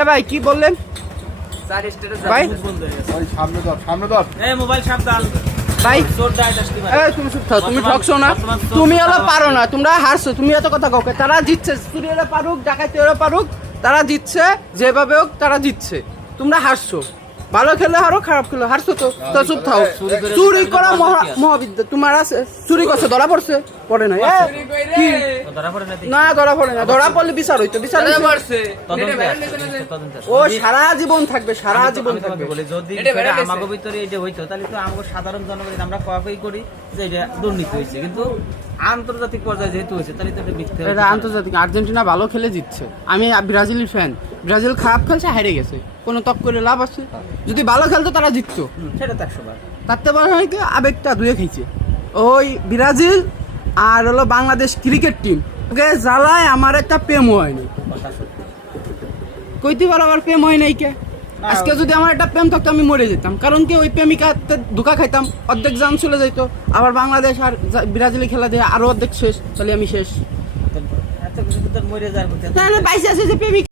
এ ভাই কি বললেন ভাই? ভাই তুমি চুপ থাকো, তুমি ঠকছো না, তুমি হলো পারো না, তোমরা হারছো, তুমি এত কথা কাউকে। তারা জিতছে, চুরিরা পারুক, ডাকাতিরা পারুক, তারা জিতছে, যেভাবে হোক তারা জিতছে। তোমরা হারছো, ভালো খেলে হারো, খারাপ খেলে হারছো। তো তো চুপ থাও। চুরি করা মহাবিদ্যা তোমার আছে। চুরি করছে, ধরা পড়ছে? পড়ে না। কি না, ধরা পড়ে না। ধরা পড়লে বিচার হইতো, বিচার ও সারা জীবন থাকবে, সারা জীবন থাকবে। যদি আমাদের ভিতরে এটা হইতো তাহলে তো আমাদের সাধারণ জনগণ আমরা কয়াকই করি যে এটা দুর্নীতি হয়েছে, কিন্তু আন্তর্জাতিক পর্যায়ে যেহেতু হয়েছে তাহলে তো এটা মিথ্যা। এটা আন্তর্জাতিক। আর্জেন্টিনা ভালো খেলে জিতছে। আমি ব্রাজিলের ফ্যান, ব্রাজিল খারাপ খেলছে, হেরে গেছে, কোনো তক করে লাভ আছে? যদি ভালো খেলতো তারা জিততো, সেটা তো 100 বার। তাতে বলা হয় কি আবেগটা ধুয়ে খাইছে ওই ব্রাজিল আর হলো বাংলাদেশ ক্রিকেট টিম। ওকে জ্বালায় আমার একটা প্রেম হয়নি, কইতে পারো আমার প্রেম হয় নাই কে। আজকে যদি আমার একটা প্রেম থাকতো আমি মরে যেতাম, কারণ কি ওই প্রেমিকা ধোকা খাইতাম, অর্ধেক জান চলে যাইতো। আবার বাংলাদেশ আর ব্রাজিলে খেলা দিয়ে আরো অর্ধেক শেষ, তাহলে আমি শেষ। মরে যাওয়ার বাইসে আছে যে প্রেমিকা।